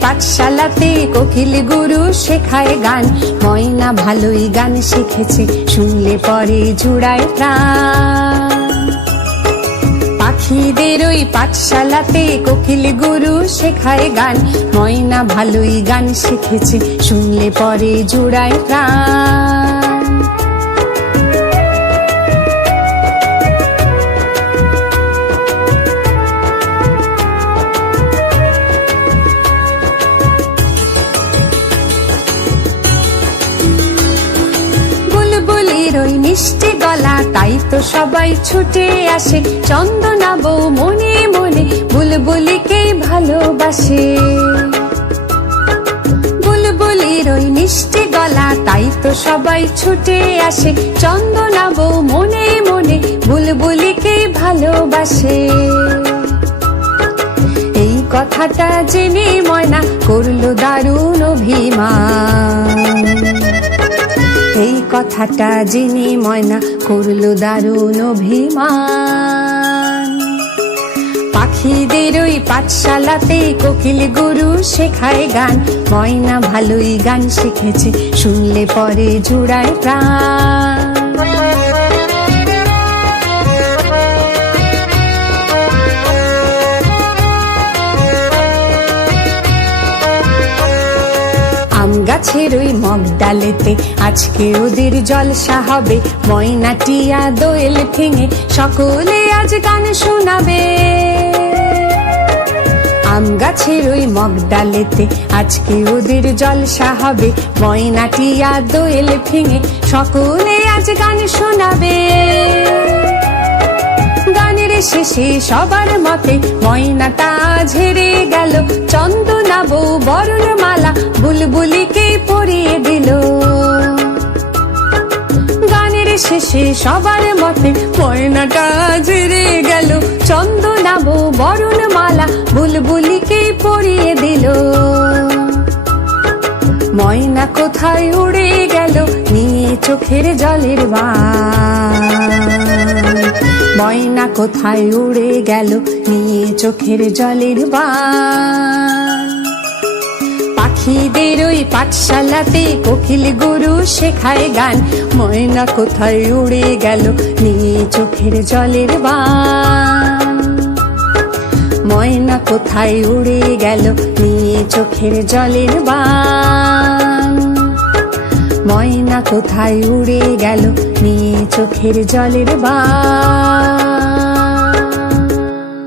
পাঠশালাতে কোকিল গুরু শেখায় গান, ময়না ভালোই গান শিখেছে, শুনলে পরে জুড়ায় প্রাণ। পাখিদের ওই পাঠশালাতে কোকিল গুরু শেখায় গান, ময়না ভালোই গান শিখেছে, শুনলে পরে জুড়ায় প্রাণ। বুলবুলির ওই মিষ্টি গলা, তাই তো সবাই ছুটে আসে, চন্দনা বউ মনে মনে বুলবুলিকে ভালোবাসে। বুলবুলির ওই মিষ্টি গলা, তাই তো সবাই ছুটে আসে, চন্দনা বউ মনে মনে বুলবুলিকে ভালোবাসে। এই কথাটা জেনে ময়না করলো দারুণ অভিমান, এই কথাটা জেনে ময়না করলো দারুণ অভিমান। পাখিদের ওই পাঠশালাতে কোকিল গুরু শেখায় গান, ময়না ভালোই গান শিখেছে, শুনলে পরে জুড়ায় প্রাণ। আম গাছের ওই মগ ডালেতে আজকে ওদের জলসা হবে, ময়না টিয়া দোয়েল ভেঙে সকলে আজ গান শোনাবে। আম গাছের ওই মগ ডালেতে আজকে ওদের জলসা হবে, ময়না টিয়া দোয়েল ভেঙে সকলে আজ গান শোনাবে। গানের শেষে সবার মতে ময়নাটা ঝেড়ে গেল, চন্দনা বউ বরণ মালা বুলবুলিকে পরিয়ে দিল। গানের শেষে সবার মতে ময়নাটা ঝেড়ে গেল, চন্দনা বউ বরণ মালা বুলবুলিকে পরিয়ে দিল। ময়না কোথায় উড়ে গেল নিয়ে চোখের জলের বান, ময়না কোথায় উড়ে গেল নিয়ে চোখের জলের বান। পাখিদের ওই পাঠশালাতে কোকিল গুরু শেখায় গান, ময়না কোথায় উড়ে গেল নিয়ে চোখের জলের বান। ময়না কোথায় উড়ে গেল নিয়ে চোখের জলের বান, ময়না কোথায় উড়ে গেল নিয়ে চোখের জলের বান।